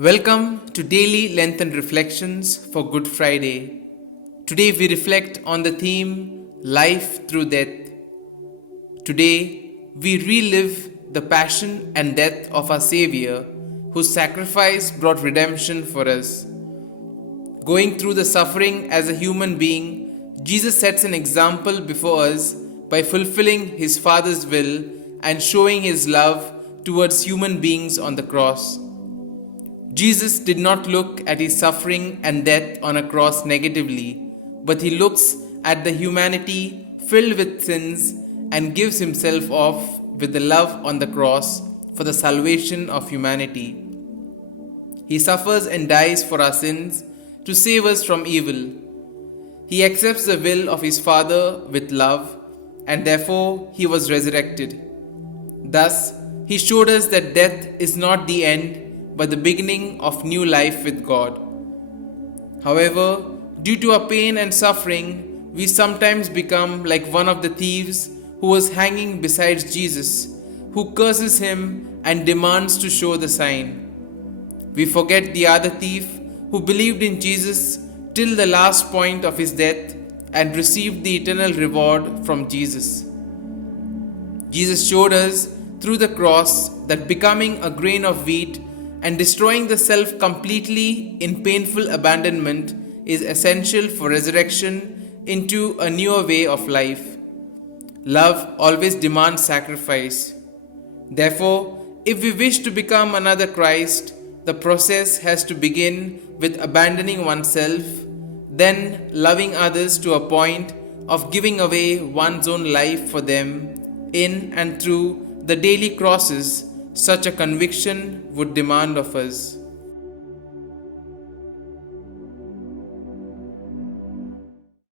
Welcome to Daily Lengthened Reflections for Good Friday. Today we reflect on the theme Life Through Death. Today we relive the passion and death of our Savior, whose sacrifice brought redemption for us. Going through the suffering as a human being, Jesus sets an example before us by fulfilling his Father's will and showing his love towards human beings on the cross. Jesus did not look at his suffering and death on a cross negatively, but he looks at the humanity filled with sins and gives himself off with the love on the cross for the salvation of humanity. He suffers and dies for our sins to save us from evil. He accepts the will of his Father with love, and therefore he was resurrected. Thus, he showed us that death is not the end but the beginning of new life with God. However, due to our pain and suffering, we sometimes become like one of the thieves who was hanging beside Jesus, who curses him and demands to show the sign. We forget the other thief who believed in Jesus till the last point of his death and received the eternal reward from Jesus. Jesus showed us through the cross that becoming a grain of wheat and destroying the self completely in painful abandonment is essential for resurrection into a newer way of life. Love always demands sacrifice. Therefore, if we wish to become another Christ, the process has to begin with abandoning oneself, then loving others to a point of giving away one's own life for them in and through the daily crosses such a conviction would demand of us.